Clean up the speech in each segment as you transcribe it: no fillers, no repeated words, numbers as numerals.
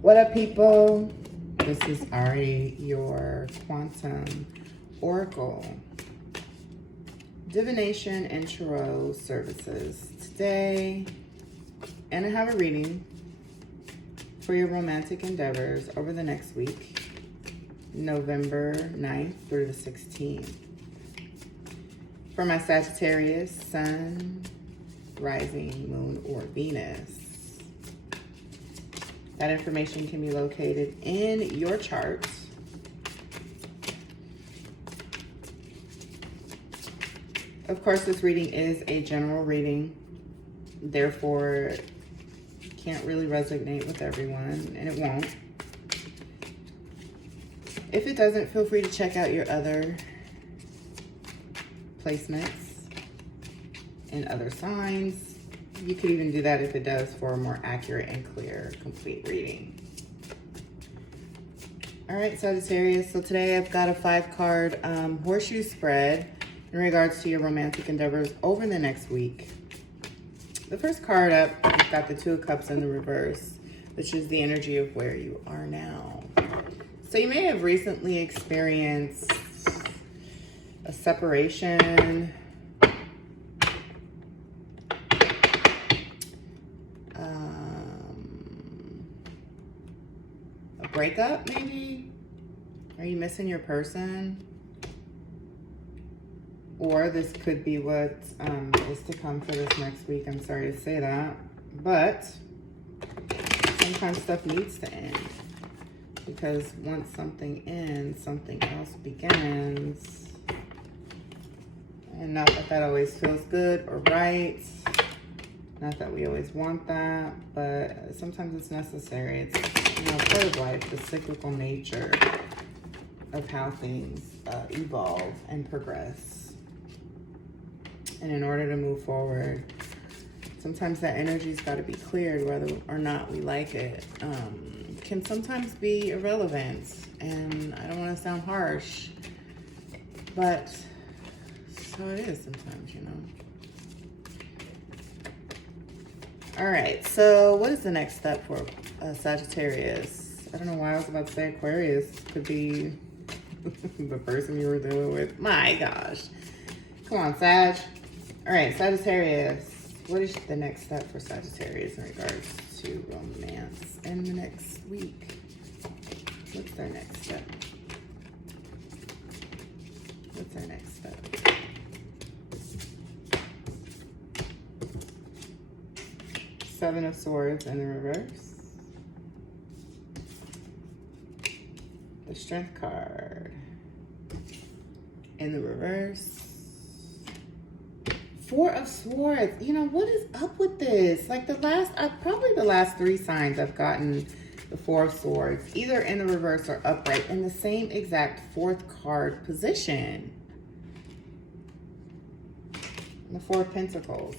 What up, people? This is Ari, your quantum oracle, divination, and tarot services today. And I have a reading for your romantic endeavors over the next week, November 9th through the 16th. For my Sagittarius, Sun, Rising, Moon, or Venus. That information can be located in your chart. Of course, this reading is a general reading, therefore can't really resonate with everyone, and it won't. If it doesn't, feel free to check out your other placements and other signs. You could even do that if it does for a more accurate and clear, complete reading. All right, Sagittarius. So today I've got a 5-card horseshoe spread in regards to your romantic endeavors over the next week. The first card up, we've got the 2 of Cups in the reverse, which is the energy of where you are now. So you may have recently experienced a separation, breakup, maybe? Are you missing your person? Or this could be what is to come for this next week. I'm sorry to say that. But sometimes stuff needs to end. Because once something ends, something else begins. And not that that always feels good or right. Not that we always want that, but sometimes it's necessary. It's part of life, the cyclical nature of how things evolve and progress. And in order to move forward, sometimes that energy's got to be cleared, whether or not we like it. Can sometimes be irrelevant, and I don't want to sound harsh, but so it is sometimes, All right, so what is the next step for Sagittarius? I don't know why I was about to say Aquarius. Could be the person you were dealing with. My gosh. Come on, Sag. All right, Sagittarius. What is the next step for Sagittarius in regards to romance in the next week? What's their next step? What's their next step? Seven of Swords in the reverse. The Strength card in the reverse. 4 of Swords. What is up with this? Like probably the last 3 signs I've gotten the 4 of Swords, either in the reverse or upright, in the same exact 4th card position. And the 4 of Pentacles.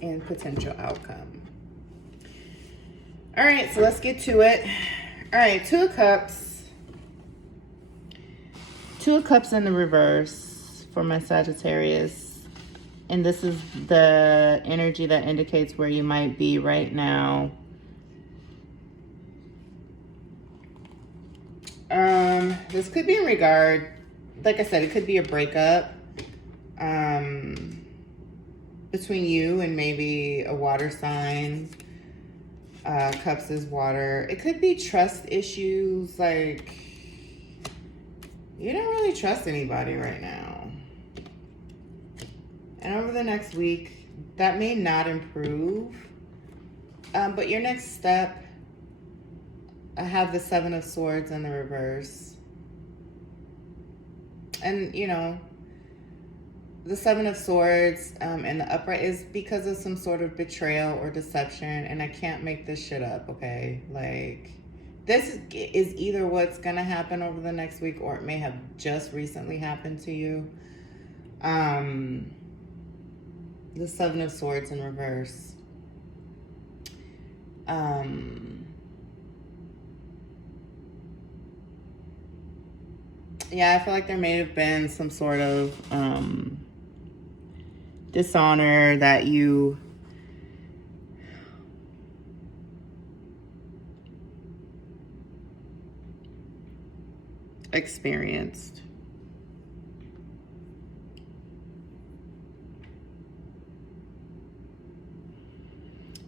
And potential outcome. All right, so let's get to it. All right, 2 of Cups. 2 of Cups in the reverse for my Sagittarius. And this is the energy that indicates where you might be right now. This could be in regard, like I said, it could be a breakup. Between you and maybe a water sign. Cups is water. It could be trust issues, like you don't really trust anybody right now. And over the next week, that may not improve. But your next step, I have the 7 of Swords in the reverse. And, the 7 of Swords and the upright is because of some sort of betrayal or deception. And I can't make this shit up, okay? Like, this is either what's going to happen over the next week, or it may have just recently happened to you. The 7 of Swords in reverse. Yeah, I feel like there may have been some sort of dishonor that you experienced.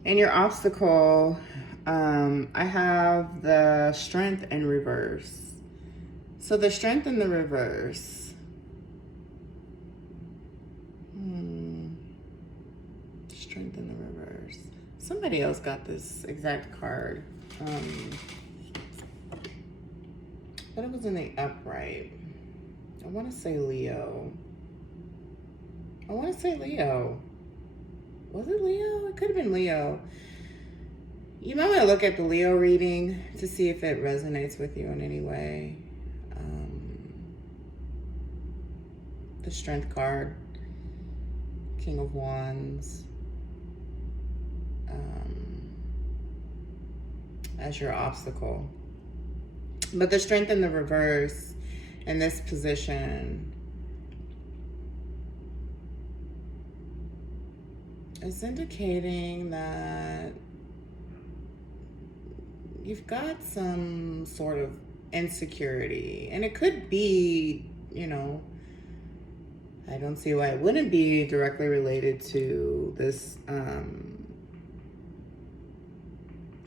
And your obstacle, I have the Strength in reverse. So the Strength in the reverse. Strength in the reverse. Somebody else got this exact card. But it was in the upright. I want to say Leo. Was it Leo? It could have been Leo. You might want to look at the Leo reading to see if it resonates with you in any way. The Strength card. King of Wands. As your obstacle. But the Strength in the reverse in this position is indicating that you've got some sort of insecurity. And it could be, you know, I don't see why it wouldn't be directly related to this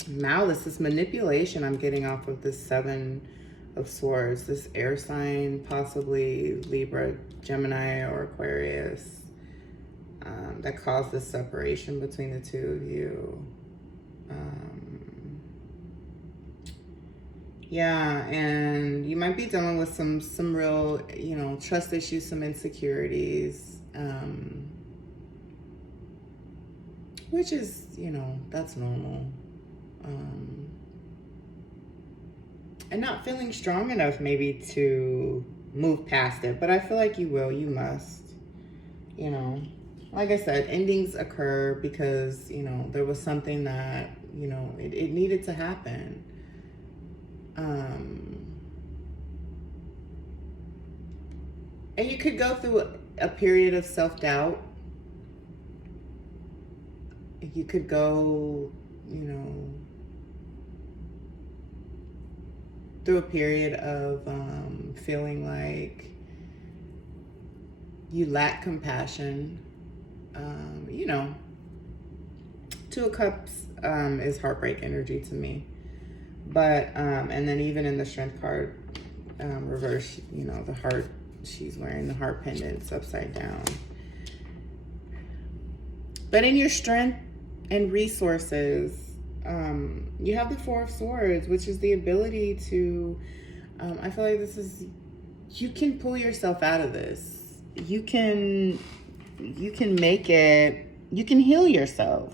malice, this manipulation I'm getting off of this Seven of Swords, this air sign, possibly Libra, Gemini, or Aquarius, that caused this separation between the two of you. Yeah, and you might be dealing with some real, you know, trust issues, some insecurities, which is, you know, that's normal. And not feeling strong enough maybe to move past it, but I feel like you will, you must, you know. Like I said, endings occur because, you know, there was something that, you know, it needed to happen. And you could go through a period of self-doubt. You could go, you know, through a period of feeling like you lack compassion. You know, Two of Cups is heartbreak energy to me. But, and then even in the Strength card, reverse, you know, the heart, she's wearing the heart pendants upside down. But in your strength and resources, you have the Four of Swords, which is the ability to, I feel like this is, you can pull yourself out of this. You can make it, you can heal yourself.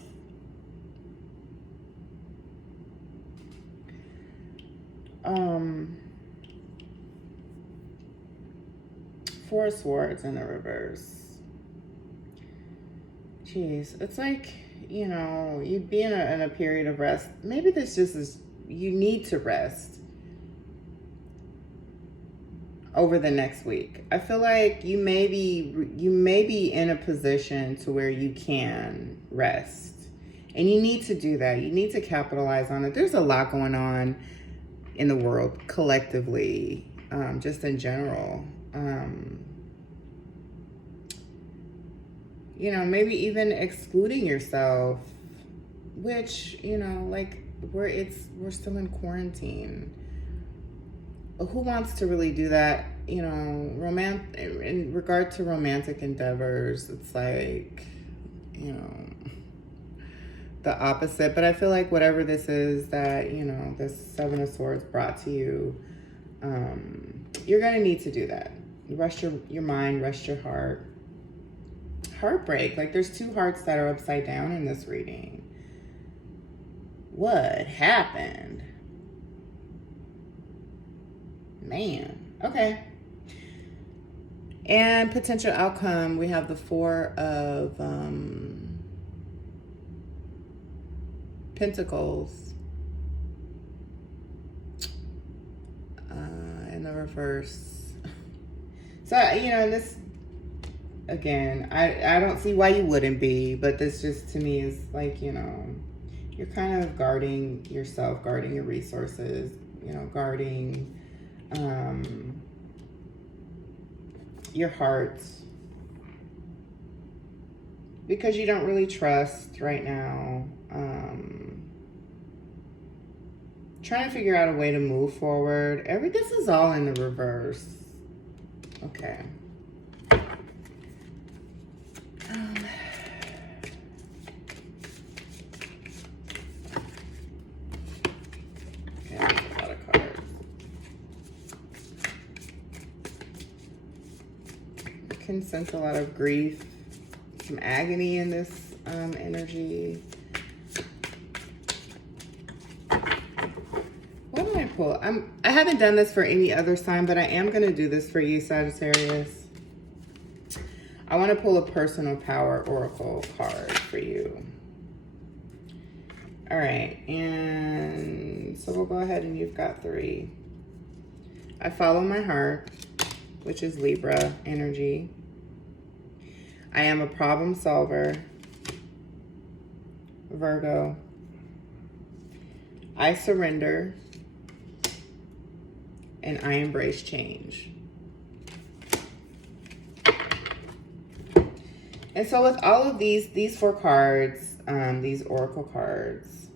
Four of Swords in the reverse. Jeez, it's like, you know, you'd be in a period of rest. Maybe this just is, you need to rest over the next week. I feel like you may be in a position to where you can rest. And you need to do that. You need to capitalize on it. There's a lot going on in the world collectively, just in general. You know, maybe even excluding yourself, which, you know, like we're still in quarantine. Who wants to really do that? You know, in regard to romantic endeavors, it's like, you know, the opposite. But I feel like whatever this is that, you know, this Seven of Swords brought to you, you're going to need to do that. Rest your mind, rest your heart. Heartbreak, like there's two hearts that are upside down in this reading. What happened? Man, okay. And potential outcome, we have the Four of Pentacles in the reverse. So, you know, this, again, I don't see why you wouldn't be, but this just to me is like, you know, you're kind of guarding yourself, guarding your resources, you know, guarding your heart, because you don't really trust right now. Trying to figure out a way to move forward. This is all in the reverse. Okay. Okay, that's a lot of cards. I can sense a lot of grief, some agony in this energy. What do I pull? I haven't done this for any other sign, but I am going to do this for you, Sagittarius. I want to pull a personal power oracle card for you. All right, and so we'll go ahead and you've got 3. I follow my heart, which is Libra energy. I am a problem solver, Virgo. I surrender, and I embrace change. And so with all of these 4 cards, these oracle cards,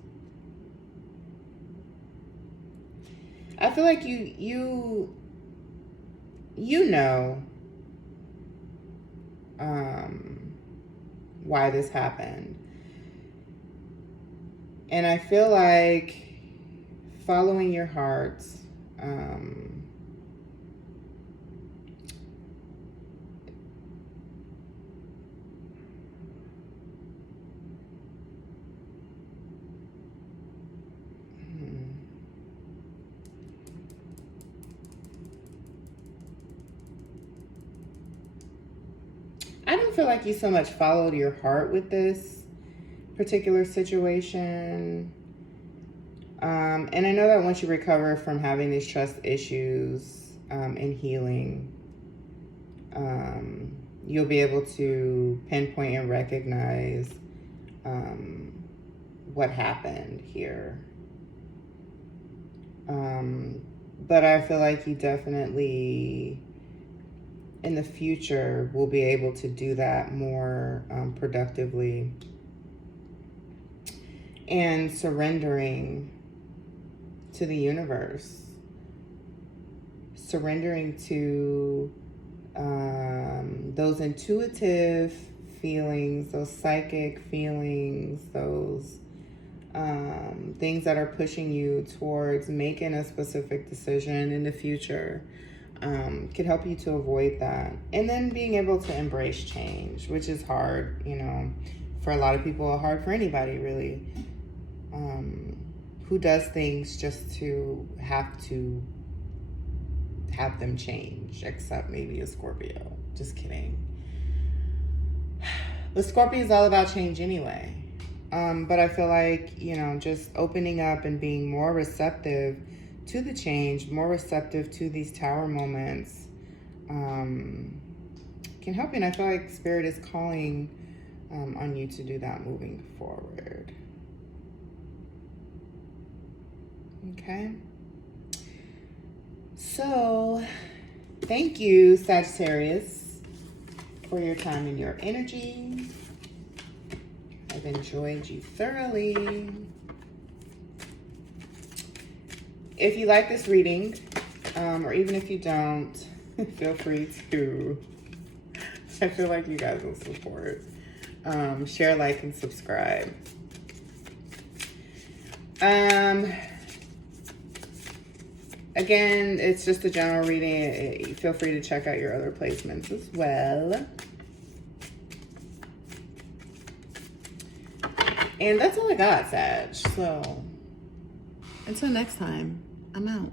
I feel like you know why this happened. And I feel like following your heart, I don't feel like you so much followed your heart with this particular situation. And I know that once you recover from having these trust issues and healing, you'll be able to pinpoint and recognize what happened here. But I feel like you definitely, in the future, will be able to do that more productively. And surrendering to the universe. Surrendering to those intuitive feelings, those psychic feelings, those things that are pushing you towards making a specific decision in the future. Could help you to avoid that. And then being able to embrace change, which is hard, you know, for a lot of people, hard for anybody really, who does things just to have them change, except maybe a Scorpio. Just kidding. The Scorpio is all about change anyway. But I feel like, you know, just opening up and being more receptive to the change, more receptive to these tower moments, can help you. And I feel like Spirit is calling on you to do that moving forward. Okay. So, thank you, Sagittarius, for your time and your energy. I've enjoyed you thoroughly. If you like this reading, or even if you don't, feel free to, I feel like you guys will support. Share, like, and subscribe. Again, it's just a general reading. Feel free to check out your other placements as well. And that's all I got, Sag. So, until next time, I'm out.